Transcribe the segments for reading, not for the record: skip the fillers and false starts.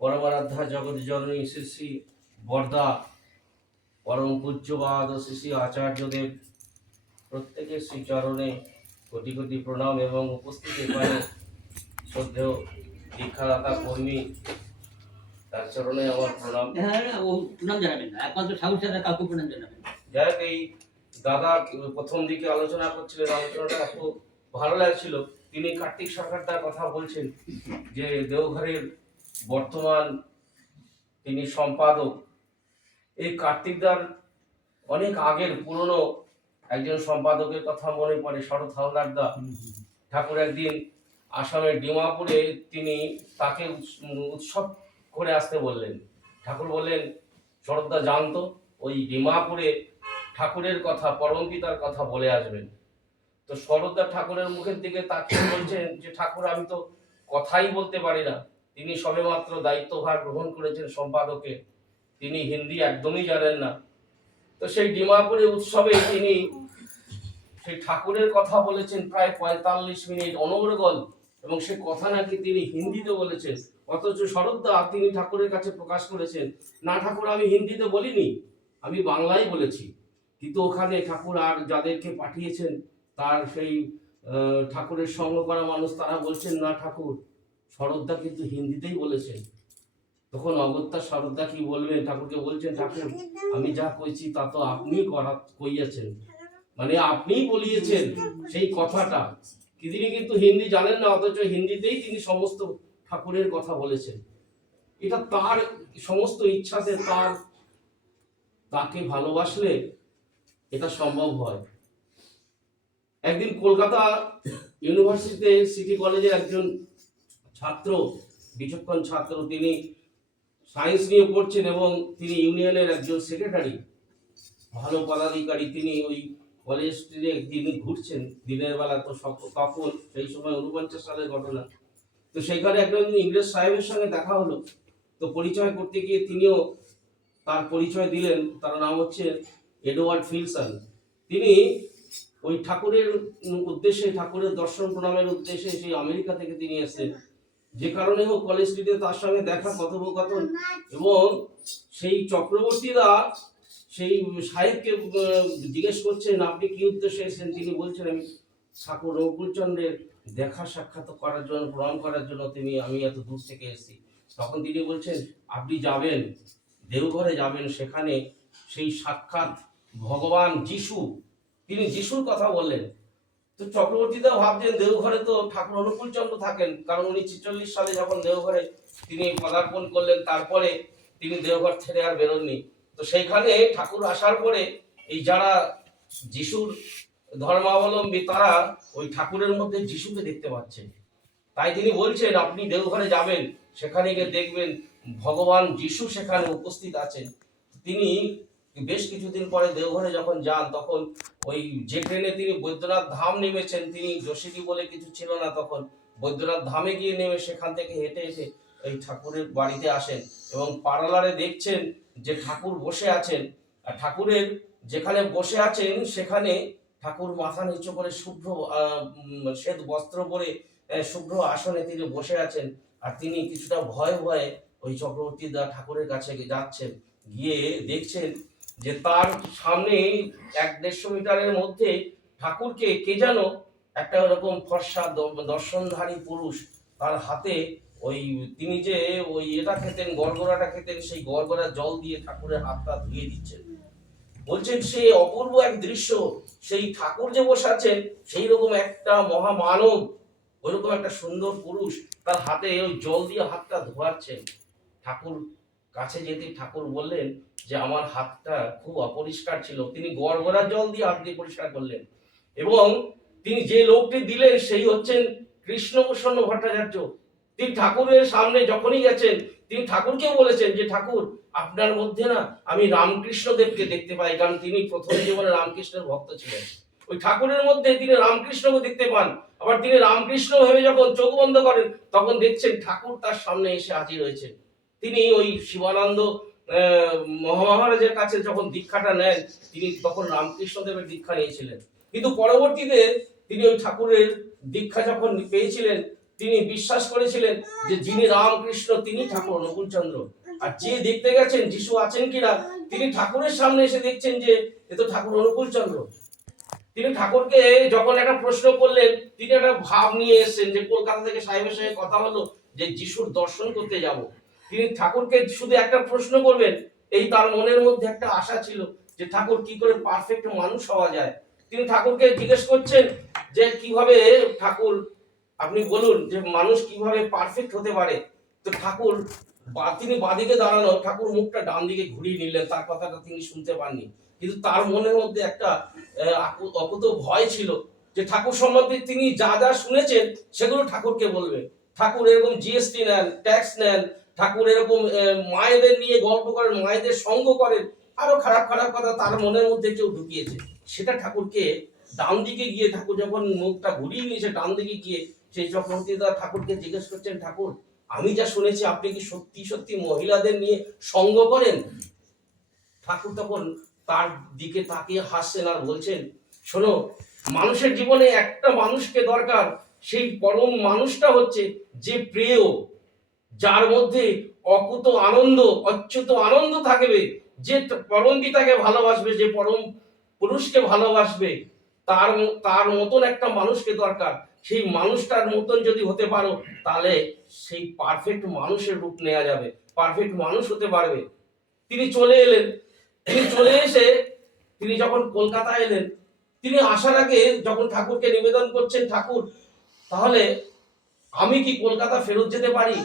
পরমারাধ্যা জগৎ জননী শ্রী শ্রী বরদা পরম পূজ্যবাদ শ্রী শ্রী আচার্যদেব প্রত্যেকের শ্রীচরণে কোটি কোটি প্রণাম এবং উপস্থিত এখানে শ্রদ্ধেয় দীক্ষাদাতা কর্মী তার চরণে আমার প্রণাম। ও প্রণাম জানাবেন না, একমাত্র ঠাকুর ছাড়া কাউকে প্রণাম জানাবেন। যাই হোক, এই দাদা প্রথম দিকে আলোচনা করছিলেন, আলোচনাটা খুব ভালো লাগছিল। তিনি কার্তিক সরকারটার কথা বলছেন যে দেওঘরের বর্তমান তিনি সম্পাদক। এই কার্তিকদার অনেক আগের পুরনো একজন সম্পাদকের কথা মনে পড়ে, শরৎ হালদার দা। ঠাকুর একদিন আসামের ডিমাপুরে তিনি তাকে উৎসব করে আসতে বললেন। ঠাকুর বললেন, শরৎদা জানতো ওই ডিমাপুরে ঠাকুরের কথা, পরমপিতার কথা বলে আসবেন। তো শরৎদা ঠাকুরের মুখের দিকে তাকিয়ে বলছেন যে ঠাকুর, আমি তো কথাই বলতে পারি না। তিনি সবেমাত্র দায়িত্বভার গ্রহণ করেছেন সম্পাদকে, তিনি হিন্দি একদমই জানেন না। তো সেই ডিমাপুরে উৎসবে তিনি সেই ঠাকুরের কথা বলেছেন প্রায় 45 মিনিট অনর্গল, এবং সে কথা নাকি তিনি হিন্দিতে বলেছেন। অথচ শরৎদা তিনি ঠাকুরের কাছে প্রকাশ করেছেন, না ঠাকুর, আমি হিন্দিতে বলিনি, আমি বাংলায় বলেছি। কিন্তু ওখানে ঠাকুর আর যাদেরকে পাঠিয়েছেন তার সেই ঠাকুরের সঙ্গ করা মানুষ, তারা বলছেন, না ঠাকুর, শরৎদা কিন্তু হিন্দিতেই বলেছেন। তখন অগত্যা শরৎদা কি বলবেন, ঠাকুরকে বলছেন, ঠাকুর, আমি যা কইছি তা তো আপনি কইয়াছেন, মানে আপনিই বলিয়েছেন সেই কথাটা। তিনি কিন্তু হিন্দি জানেন না, অথচ হিন্দিতেই তিনি সমস্ত ঠাকুরের কথা বলেছেন। এটা তার সমস্ত ইচ্ছাতে, তাকে ভালোবাসলে এটা সম্ভব হয়। একদিন কলকাতা ইউনিভার্সিটিতে সিটি কলেজের একজন ছাত্র, বিচক্ষণ ছাত্র, তিনি সায়েন্স নিয়ে পড়ছেন এবং তিনি ইউনিয়নের একজন সেক্রেটারি, ভালো পদাধিকারী। তিনি ওই কলেজ স্ট্রিটে তিনি ঘুরছেন দিনের বেলা। তো তখন সেই সময় 49 সালের ঘটনা। তো সেখানে একজন ইংরেজ সাহেবের সঙ্গে দেখা হলো। তো পরিচয় করতে গিয়ে তিনিও তার পরিচয় দিলেন। তার নাম হচ্ছে এডওয়ার্ড ফিলসন। তিনি ওই ঠাকুরের উদ্দেশ্যে, ঠাকুরের দর্শন প্রণামের উদ্দেশ্যে সেই আমেরিকা থেকে তিনি এসেছেন। যে কারণে হোক কলেজ স্ট্রিটে তার সঙ্গে দেখা, কথোপকথন, এবং সেই চক্রবর্তীরা সেই সাহেবকে জিজ্ঞেস করছেন, আপনি কি উদ্দেশ্যে এসেছেন? তিনি বলছেন, আমি ঠাকুর নকুলচন্দ্রের দেখা সাক্ষাৎ করার জন্য, প্রণাম করার জন্য আমি এত দূর থেকে এসেছি। তখন তিনি বলছেন, আপনি যাবেন, দেওঘরে যাবেন, সেখানে সেই সাক্ষাৎ ভগবান যিশু, তিনি যিশুর কথা বললেন। তো চক্রবর্তীদা ভাবছেন, দেওঘরে তো ঠাকুর অনুকূলচন্দ্র থাকেন, কারণ উনি 46 সালে যখন দেওঘরে তিনি পদার্পণ করলেন, তারপরে তিনি দেওঘর ছেড়ে আর বেরোননি। তো সেইখানে ঠাকুর আসার পরে এই যারা যিশুর ধর্মাবলম্বী, তারা ওই ঠাকুরের মধ্যে যিশুকে দেখতে পাচ্ছেন। তাই তিনি বলছেন, আপনি দেওঘরে যাবেন, সেখানে গিয়ে দেখবেন ভগবান যিশু সেখানে উপস্থিত আছেন। তিনি বেশ কিছুদিন পরে দেওঘরে যখন যান, তখন ওই যে ট্রেনে তিনি বৈদ্যনাথ ধাম নেমেছেন, তিনি যোশীটি বলে কিছু ছিল না তখন, বৈদ্যনাথ ধামে গিয়ে নেমে সেখান থেকে হেঁটে হেঁটে এই ঠাকুরের বাড়িতে আসেন এবং পার্লারে দেখছেন যে ঠাকুর বসে আছেন। আর ঠাকুরের যেখানে বসে আছেন সেখানে ঠাকুর মাথা নিচু করে শুভ্র শ্বেত বস্ত্র পরে শুভ্র আসনে তিনি বসে আছেন। আর তিনি কিছুটা ভয়ে ভয়ে ওই চক্রবর্তী দা ঠাকুরের কাছে যাচ্ছেন, গিয়ে দেখছেন যে তার সামনে 1-150 মিটারের মধ্যে ঠাকুরকে কে যেন একটা ওরকম ফর্সা দর্শনধারী পুরুষ, তার হাতে ওই তিনি যে ওই এটা খেতেন, গড়গড়াটা খেতেন, সেই গড়গড়া জল দিয়ে ঠাকুরের হাতটা ধুয়ে দিচ্ছেন। বলছেন সে অপূর্ব এক দৃশ্য, সেই ঠাকুর যে বসে আছেন সেই রকম একটা মহামানব, ওইরকম একটা সুন্দর পুরুষ তার হাতে ওই জল দিয়ে হাতটা ধোয়াচ্ছেন। ঠাকুর কাছে যেতে ঠাকুর বললেন যে আমার হাতটা খুব অপরিষ্কার ছিল। তিনি গড়গড়া জল দিয়ে হাত দিয়ে পরিষ্কার করলেন, এবং তিনি যে লোকটি দিলেন সেই হচ্ছেন কৃষ্ণপ্রসন্ন ভট্টাচার্য। তিনি ঠাকুরের সামনে যখনই গেছেন, তিনি ঠাকুরকেও বলেছেন যে ঠাকুর, আপনার মধ্যে না আমি রামকৃষ্ণ দেবকে দেখতে পাই, কারণ তিনি প্রথম জীবনে রামকৃষ্ণের ভক্ত ছিলেন। ওই ঠাকুরের মধ্যে তিনি রামকৃষ্ণকে দেখতে পান। আবার তিনি রামকৃষ্ণ ভেবে যখন চোখ বন্ধ করেন, তখন দেখছেন ঠাকুর তার সামনে এসে হাজির হয়েছে। তিনি ওই শিবানন্দ মহারাজের কাছে যখন দীক্ষাটা নেন, তিনি তখন রামকৃষ্ণ দেবের দীক্ষা নিয়েছিলেন। কিন্তু পরবর্তীতে তিনি ওই ঠাকুরের দীক্ষা যখন পেয়েছিলেন, তিনি বিশ্বাস করেছিলেন যে যিনি রামকৃষ্ণ তিনি ঠাকুর অনুকূলচন্দ্র। আর যে দেখতে গেছেন যিশু আছেন কিনা, তিনি ঠাকুরের সামনে এসে দেখছেন যে এ তো ঠাকুর অনুকূলচন্দ্র। তিনি ঠাকুরকে যখন একটা প্রশ্ন করলেন, তিনি একটা ভাব নিয়ে এসেছেন যে কলকাতা থেকে সাহেবের সঙ্গে কথা হলো যে যিশুর দর্শন করতে যাব। তিনি ঠাকুরকে শুধু একটা প্রশ্ন করবেন, এই তার মনের মধ্যে একটা আশা ছিল যে ঠাকুর কি করে পারফেক্ট মানুষ হওয়া যায়। তিনি ঠাকুরকে জিজ্ঞেস করছেন যে কিভাবে ঠাকুর আপনি বলুন যে মানুষ কিভাবে পারফেক্ট হতে পারে। তো ঠাকুর তিনি বাদিকে দাঁড়ানো, ঠাকুর মুখটা ডান দিকে ঘুরিয়ে নিলেন, তার কথাটা তিনি শুনতে পাননি। কিন্তু তার মনের মধ্যে একটা অকুত ভয় ছিল যে ঠাকুর সম্বন্ধে তিনি যা যা শুনেছেন সেগুলো ঠাকুরকে বলবে। ঠাকুর এরকম জিএসটি নেন, ট্যাক্স নেন, ঠাকুর এরকম মায়েদের নিয়ে গল্প করেন, মায়েদের সঙ্গ করেন, আরো খারাপ খারাপ কথা তার মনের মধ্যে কেউ ঢুকিয়েছে। সেটা ঠাকুরকে ডান দিকে গিয়ে, ঠাকুর যখন মুখটা ঘুরিয়ে নিয়েছে ডান দিকে গিয়ে, সেই চক্রবর্তী ঠাকুরকে জিজ্ঞেস করছেন, ঠাকুর আমি যা শুনেছি আপনি কি সত্যি সত্যি মহিলাদের নিয়ে সঙ্গ করেন? ঠাকুর তখন তার দিকে তাকিয়ে হাসছেন আর বলছেন, শোনো, মানুষের জীবনে একটা মানুষকে দরকার, সেই পরম মানুষটা হচ্ছে যে প্রিয়, যার মধ্যে অকুত আনন্দ, অচ্যুত আনন্দ থাকবে, যে পরম পিতাকে ভালোবাসবে, যে পরম পুরুষকে ভালোবাসবে, তার তার মতন একটা মানুষকে দরকার। সেই মানুষটার মতন যদি হতে পারো তাহলে সেই পারফেক্ট মানুষের রূপ নেওয়া যাবে, পারফেক্ট মানুষ হতে পারবে। তিনি চলে এলেন। তিনি চলে এসে তিনি যখন কলকাতা এলেন, তিনি আসার আগে যখন ঠাকুরকে নিবেদন করছেন, ঠাকুর তাহলে আমি কি কলকাতা ফেরত যেতে পারি?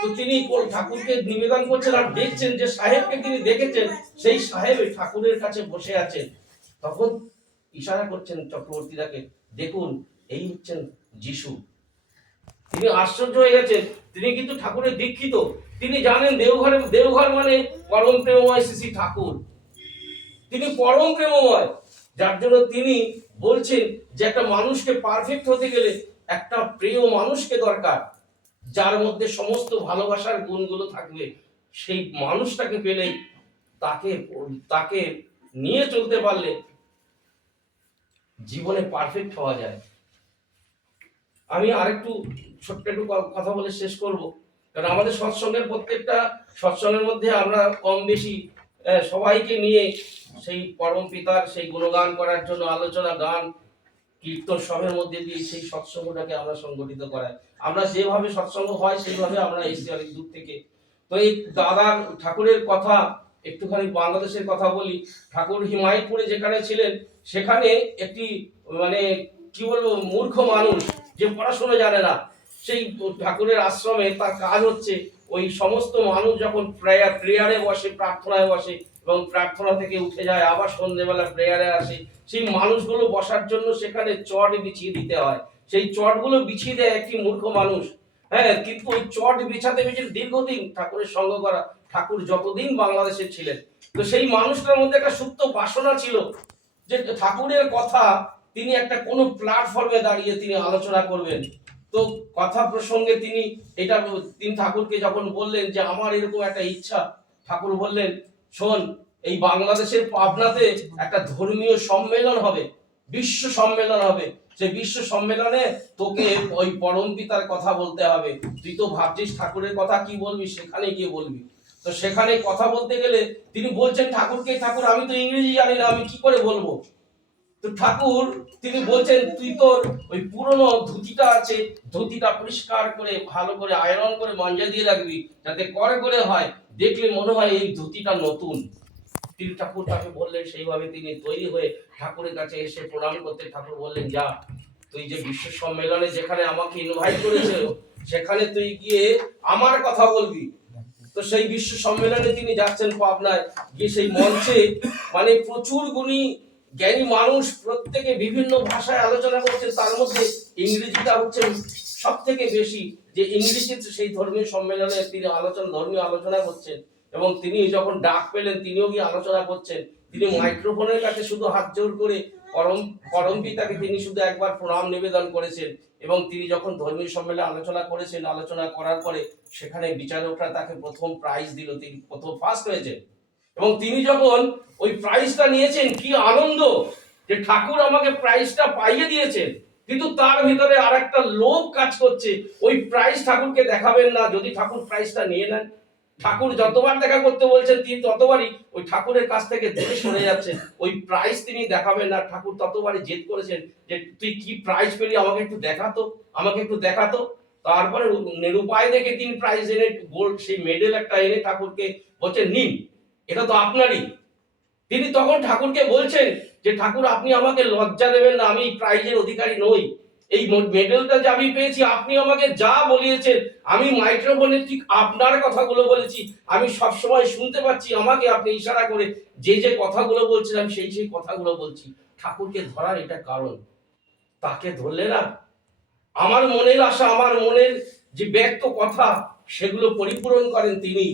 তো তিনি ঠাকুরকে নিবেদন করছেন আর দেখছেন যে সাহেবকে তিনি দেখেছেন, সেই সাহেব ঠাকুরের কাছে বসে আছেন। তখন ইশারা করছেন চক্রবর্তীটাকে, দেখুন এই হচ্ছেন যিশু। তিনি আশ্চর্য হয়ে গেছেন, তিনি কিন্তু ঠাকুরের দীক্ষিত, তিনি জানেন দেওঘর মানে পরম প্রেমময় শ্রী ঠাকুর, তিনি পরম প্রেমময়। যার জন্য তিনি বলছেন যে একটা মানুষকে পারফেক্ট হতে গেলে একটা প্রিয় মানুষকে দরকার, যার মধ্যে সমস্ত ভালোবাসার গুণগুলো থাকবে। সেই মানুষটাকে পেলেই তাকে তাকে নিয়ে চলতে পারলে জীবনে পারফেক্ট হওয়া যায়। আমি আরেকটু ছোট্ট একটু কথা বলে শেষ করব, কারণ আমাদের সৎসঙ্গের প্রত্যেকটা সৎসঙ্গের মধ্যে আমরা কম বেশি সবাইকে নিয়ে সেই পরম পিতার সেই গুণগান করার জন্য আলোচনা, গান, কীর্তন সবের মধ্যে দিয়ে সেই সৎসঙ্গটাকে আমরা সংগঠিত করাই। আমরা যেভাবে সৎসঙ্গ হয় সেইভাবে আমরা এসেছি অনেক দূর থেকে। তো এই দাদার ঠাকুরের কথা একটুখানি বাংলাদেশের কথা বলি। ঠাকুর হিমায়তপুরে যেখানে ছিলেন, সেখানে একটি মানে কি বলবো মূর্খ মানুষ, যে পড়াশোনা জানে না, সেই ঠাকুরের আশ্রমে তার কাজ হচ্ছে ওই সমস্ত মানুষ যখন প্রেয়ারে বসে, প্রার্থনায় বসে এবং প্রার্থনা থেকে উঠে যায় আবার সন্ধ্যেবেলা প্রেয়ারে আসে, সেই মানুষগুলো বসার জন্য সেখানে চট বিছিয়ে দিতে হয়। সেই চটগুলো বিছিয়ে দেয় একটি মূর্খ মানুষ। হ্যাঁ, কিন্তু ওই চট বিছাতে বিছাতে দীর্ঘদিন ঠাকুরের সঙ্গ করা, ঠাকুর যতদিন বাংলাদেশে ছিলেন, তো সেই মানুষটার মধ্যে একটা সুপ্ত বাসনা ছিল যে ঠাকুরের কথা তিনি একটা কোনো প্ল্যাটফর্মে দাঁড়িয়ে তিনি আলোচনা করবেন। তো কথা প্রসঙ্গে তিনি ঠাকুরকে যখন বললেন যে আমার এরকম একটা ইচ্ছা, ঠাকুর বললেন, শোন, এই বাংলাদেশের পাবনাতে একটা ধর্মীয় সম্মেলন হবে, বিশ্ব সম্মেলন হবে। সেই বিশ্ব সম্মেলনে তোকে ওই পরম পিতার কথা বলতে হবে। তুই তো ভাবছিস ঠাকুরের কথা কি বলবি, সেখানে গিয়ে বলবি। তো সেখানে কথা বলতে গেলে তিনি বলছেন ঠাকুরকে, ঠাকুর আমি তো ইংরেজি জানি না, আমি কি করে বলবো? তো ঠাকুর তিনি বলছেন, তুই তোর ওই পুরনো ধুতিটা আছে, ধুতিটা পরিষ্কার করে ভালো করে আয়রন করে মাঞ্জা দিয়ে রাখবি, যাতে করে করে হয়, দেখলে মনে হয় এই ধুতিটা নতুন। তিনি ঠাকুর তাকে বললেন, সেইভাবে তিনি তৈরি হয়ে ঠাকুরের কাছে এসে প্রণাম করতে ঠাকুর বললেন, যা, তুই যে বিশ্ব সম্মেলনে যেখানে আমাকে ইনভাইট করেছিল সেখানে তুই গিয়ে আমার কথা বলবি। তো সেই বিশ্ব সম্মেলনে তিনি যাচ্ছেন পাবনায়, গিয়ে সেই মঞ্চে মানে প্রচুর গুণী জ্ঞানী মানুষ প্রত্যেকে বিভিন্ন ভাষায় আলোচনা করছেন, তার মধ্যে ইংরেজিটা হচ্ছে সব থেকে বেশি, যে ইংরেজিতে সেই ধর্মীয় সম্মেলনে তিনি ধর্মীয় আলোচনা করছেন। এবং তিনি যখন ডাক পেলেন তিনিও গিয়ে আলোচনা করছেন। তিনি মাইক্রোফোনের কাছে শুধু হাত জোর করে পরম পিতাকে তিনি শুধু একবার প্রণাম নিবেদন করেছেন। এবং তিনি যখন ধর্মীয় সম্মেলনে আলোচনা করেছেন, আলোচনা করার পরে সেখানে বিচারকরা তাকে প্রথম প্রাইজ দিল, তিনি প্রথম ফার্স্ট হয়েছেন। এবং তিনি যখন ওই প্রাইজটা নিয়েছেন, কি আনন্দ যে ঠাকুর আমাকে প্রাইজটা পাইয়ে দিয়েছেন। কিন্তু তার ভিতরে আরেকটা লোভ কাজ করছে, ওই প্রাইজ ঠাকুরকে দেখাবেন না। যদি ঠাকুর প্রাইজটা নিয়ে নেন, ঠাকুর যতবার দেখা করতে বলছেন তিনি ততবারই ওই ঠাকুরের কাছ থেকে দূরে সরে যাচ্ছেন। ওই প্রাইজ তিনি দেখাবেন না। ঠাকুর ততবারই জেদ করেছেন যে তুই কি প্রাইজ পেলি, আমাকে একটু দেখাতো, আমাকে একটু দেখাতো। তারপরে নিরুপায় দেখে তিনি প্রাইজ এনে, গোল্ড সেই মেডেল একটা এনে ঠাকুরকে বলছেন নিন, এটা তো আপনারই। তিনি তখন ঠাকুরকে বলছেন যে ঠাকুর আপনি আমাকে লজ্জা দেবেন না, আমি প্রাইজের অধিকারী নই। এই মেডেলটা যে আমি পেয়েছি, আপনি আমাকে যা বলিয়েছেন, আমি মাইক্রোফোনে ঠিক আপনার কথাগুলো বলেছি, আমি সব সময় শুনতে পাচ্ছি। আমাকে আপনি ইশারা করে যে যে কথাগুলো বলছেন আমি সেই সেই কথাগুলো বলছি। ঠাকুরকে ধরার এটা কারণ। তাকে ধরলে না, আমার মনের আশা, আমার মনের যে ব্যক্ত কথা, সেগুলো পরিপূরণ করেন তিনি,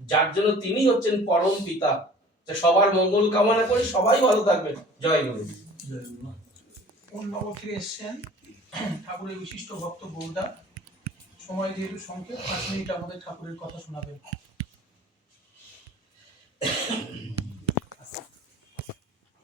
যার জন্য তিনি হচ্ছেন পরম পিতা। সবার মঙ্গল কামনা করি, সবাই ভালো থাকবেন। জয় গুরু। নগর থেকে এসছেন ঠাকুরের বিশিষ্ট ভক্ত বৌদা। সময় যেহেতু সংক্ষেপ, 5 মিনিট আমাদের ঠাকুরের কথা শোনাবেন।